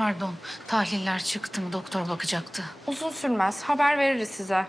Pardon, tahliller çıktı mı? Doktor bakacaktı. Uzun sürmez. Haber veririz size.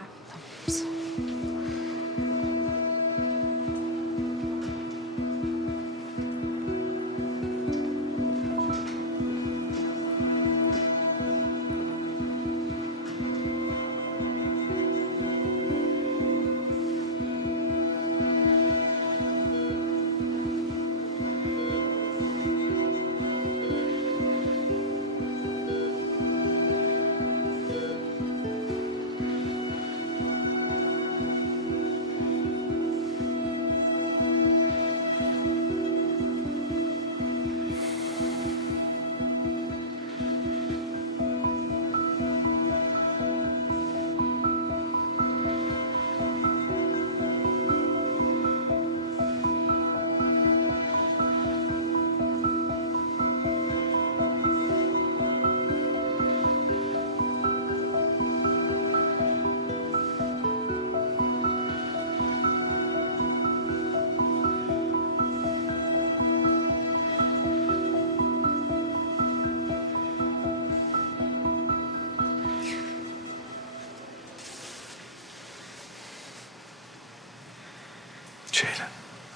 Ceylan,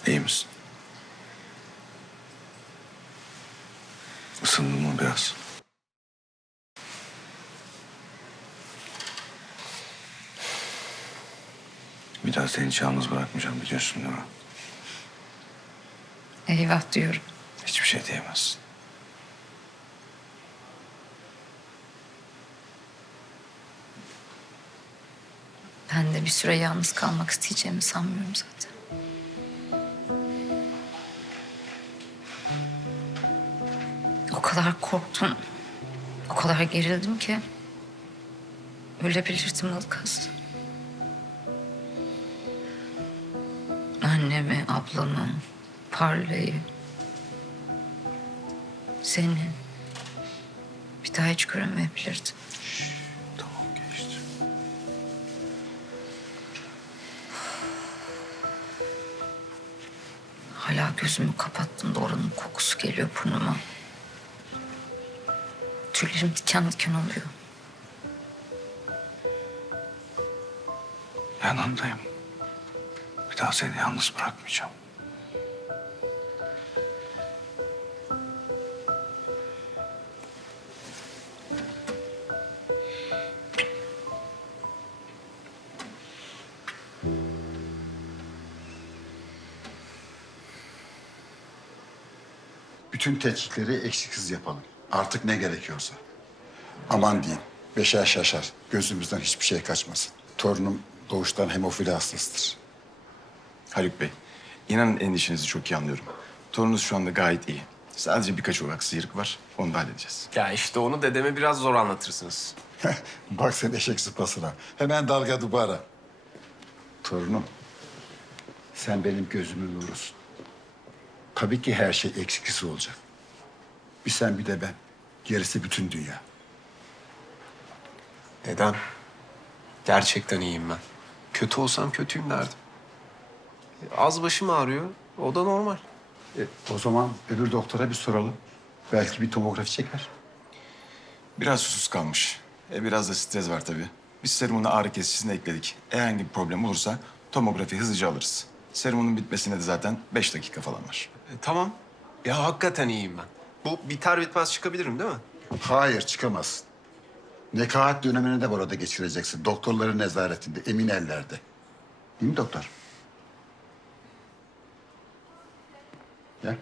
iyi misin? Isındın mı biraz? Bir daha seni hiç yalnız bırakmayacağım biliyorsun değil mi? Eyvah diyorum. Hiçbir şey diyemezsin. Ben de bir süre yalnız kalmak isteyeceğimi sanmıyorum zaten. Kadar korktum. O kadar gerildim ki. Ölebilirdim Ilgaz. Annemi, ablamı, Parlayı, seni bir daha hiç göremeyebilirdim. Tamam geçti. Hala gözümü kapattım da oranın kokusu geliyor burnuma. Tüylerim diken diken oluyor. Yanındayım. Bir daha seni yalnız bırakmayacağım. Bütün tetkikleri eksiksiz yapalım. Artık ne gerekiyorsa. Aman diyeyim. Beşer şaşar. Gözümüzden hiçbir şey kaçmasın. Torunum doğuştan hemofili hastasıdır. Haluk Bey, inanın endişenizi çok iyi anlıyorum. Torununuz şu anda gayet iyi. Sadece birkaç ufak sıyrık var. Onu da halledeceğiz. Ya işte onu dedeme biraz zor anlatırsınız. Bak sen eşek sıpasına. Hemen dalga dubara. Torunum, sen benim gözümün nurusun. Tabii ki her şey eksiksiz olacak. Bir sen bir de ben. Gerisi bütün dünya. Dedem, gerçekten iyiyim ben. Kötü olsam kötüyüm derdim. Az başım ağrıyor, o da normal. E, o zaman öbür doktora bir soralım. Belki bir tomografi çeker. Biraz susuz kalmış. E, biraz da stres var tabii. Biz serumuna ağrı kesicisini ekledik. Eğer herhangi bir problem olursa tomografi hızlıca alırız. Serumunun bitmesine de zaten beş dakika falan var. E, tamam. Ya hakikaten iyiyim ben. Bu biter bitmez çıkabilirim değil mi? Hayır çıkamazsın. Nekaat dönemini de burada geçireceksin. Doktorların nezaretinde, emin ellerde. Değil mi doktor? Gel.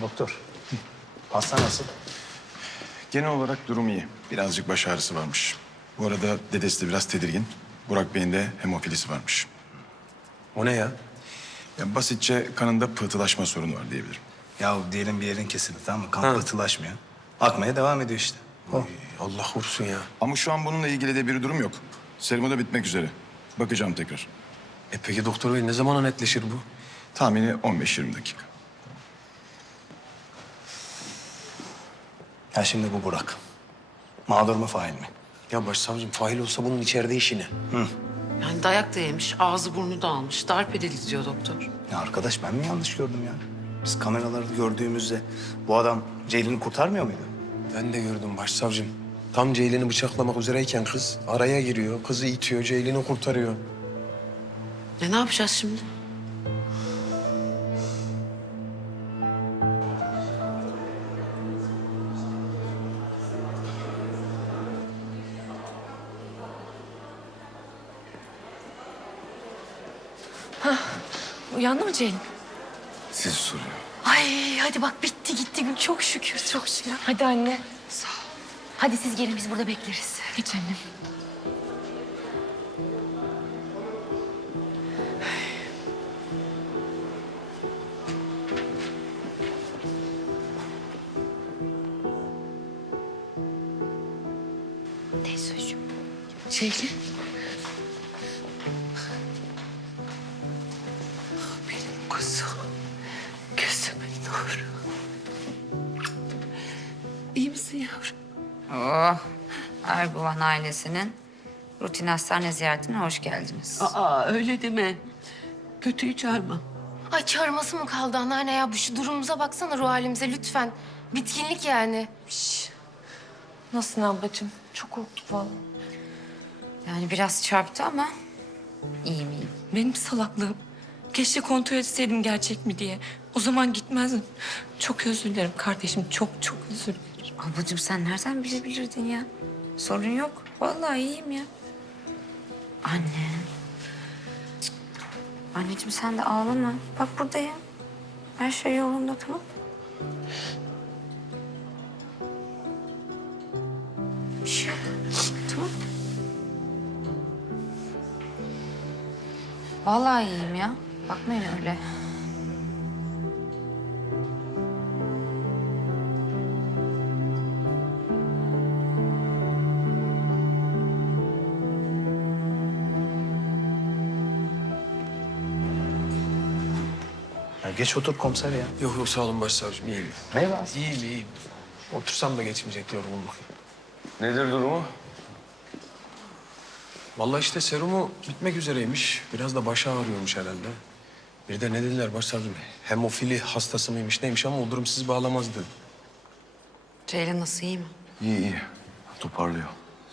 Doktor. Hasta nasıl? Genel olarak durum iyi. Birazcık baş ağrısı varmış. Bu arada dedesi de biraz tedirgin. Burak Bey'in de hemofilisi varmış. O ne ya? Ya basitçe kanında pıhtılaşma sorunu var diyebilirim. Ya diyelim bir yerin kesildi tamam mı? Kan Ha. pıhtılaşmıyor. Akmaya devam ediyor işte. O. Allah korusun ya. Ama şu an bununla ilgili de bir durum yok. Serumu da bitmek üzere. Bakacağım tekrar. E peki doktor bey ne zaman netleşir bu? Tahmini 15-20 dakika. Ya şimdi bu Burak. Mağdur mu fail mi? Ya başsavcım fail olsa bunun içeride işi ne? Hı. Yani dayak da yemiş, ağzı burnu da almış. Darp edildi diyor doktor. Ya arkadaş ben mi yanlış gördüm ya? Biz kameralarda gördüğümüzde bu adam Ceylin'i kurtarmıyor muydu? Ben de gördüm başsavcım. Tam Ceylin'i bıçaklamak üzereyken kız araya giriyor. Kızı itiyor, Ceylin'i kurtarıyor. E ne yapacağız şimdi? Uyandı mı Ceylin? Siz soruyor. Ay hadi bak bitti gitti gün çok şükür çok şükür. Hadi anne. Sağ ol. Hadi siz gelin biz burada bekleriz. Geç annem. Teyzeciğim. Ceylin. Kuzum. Gözümün nuru. İyi misin yavrum? Oh, Erguvan ailesinin rutin hastane ziyaretine hoş geldiniz. Aa öyle deme. Kötüyü çağırma. Ay çağırması mı kaldı anneanne ya? Bu şu durumumuza baksana ruh halimize lütfen. Bitkinlik yani. Nasılsın ablacığım? Çok korktuk vallahi. Yani biraz çarptı ama iyiyim iyiyim. Benim salaklığım. Keşke kontrol etseydim gerçek mi diye. O zaman gitmezdim. Çok özür dilerim kardeşim. Çok çok özür dilerim. Ablacığım sen nereden bilebilirdin ya? Sorun yok. Vallahi iyiyim ya. Anne. Cık. Anneciğim sen de ağlama. Bak buradayım. Her şey yolunda tamam? Bir şey yok. Tamam. Vallahi iyiyim ya. Bakmayın öyle. Ya geç otur komiser ya. Yok yok sağ olun başsavcım iyiyim. Ne var? İyiyim iyiyim. Otursam da geçmeyecek yorgunluk. Nedir durumu? Vallahi işte serumu bitmek üzereymiş. Biraz da başı ağrıyormuş herhalde. Bir de ne dediler başsavcım? Hemofili hastası mıymış neymiş ama o durum sizi bağlamazdı. Ceylan nasıl iyi mi? İyi iyi. Toparlıyor.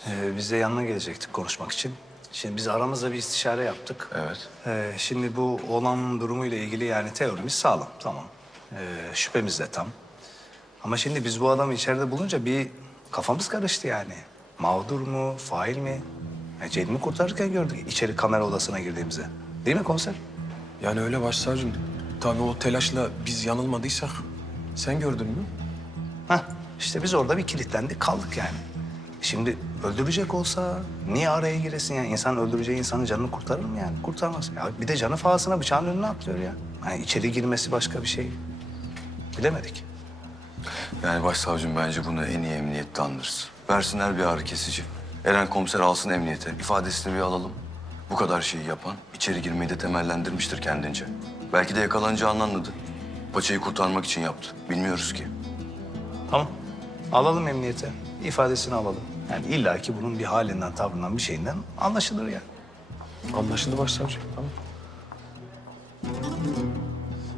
Ee, biz de yanına gelecektik konuşmak için. Şimdi biz aramızda bir istişare yaptık. Evet. Ee, şimdi bu olan durumuyla ilgili yani teorimiz sağlam, tamam. Ee, şüphemiz de tam. Ama şimdi biz bu adamı içeride bulunca bir kafamız karıştı yani. Mağdur mu, fail mi? Ya Ceylin'i kurtarırken gördük içeri kamera odasına girdiğimizde. Değil mi komiser? Yani öyle başsavcım. Tabii o telaşla biz yanılmadıysak sen gördün mü? Hah, işte biz orada bir kilitlendik, kaldık yani. Şimdi öldürecek olsa niye araya giresin yani? İnsan öldüreceği insanın canını kurtarır mı yani? Kurtarmaz. Ya bir de canı pahasına bıçağın önüne atlıyor ya. Yani içeri girmesi başka bir şey. Bilemedik. Yani başsavcım bence bunu en iyi emniyette anlarız. Versinler bir ağrı kesici. Eren komiser alsın emniyete. İfadesini bir alalım. Bu kadar şeyi yapan içeri girmeyi de temellendirmiştir kendince. Belki de yakalanacağını anladı. Paçayı kurtarmak için yaptı. Bilmiyoruz ki. Tamam. Alalım emniyete. ifadesini alalım. Yani illaki bunun bir halinden, tavrından, bir şeyinden anlaşılır yani. Anlaşıldı başsavcım. Tamam.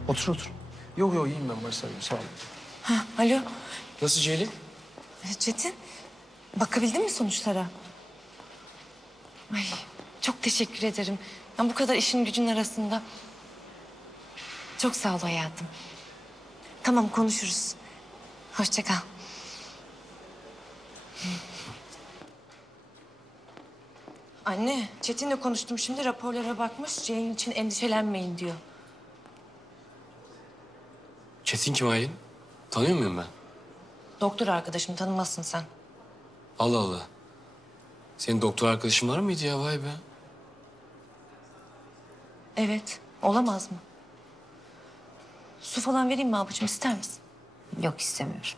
Otur otur. Yok yok iyiyim ben başsavcım sağ olun. Alo Nasıl Ceylin? Çetin. Bakabildin mi sonuçlara? Ay çok teşekkür ederim. Ya bu kadar işin gücün arasında. Çok sağ ol hayatım. Tamam konuşuruz. Hoşça kal. Anne, Çetin'le konuştum. Şimdi raporlara bakmış. Ceylin için endişelenmeyin diyor. Çetin kim Aylin? Tanıyor muyum ben? Doktor arkadaşım tanımazsın sen. Allah Allah. Senin doktor arkadaşın var mıydı ya vay be? Evet, olamaz mı? Su falan vereyim mi ablacığım ister misin? Yok istemiyorum.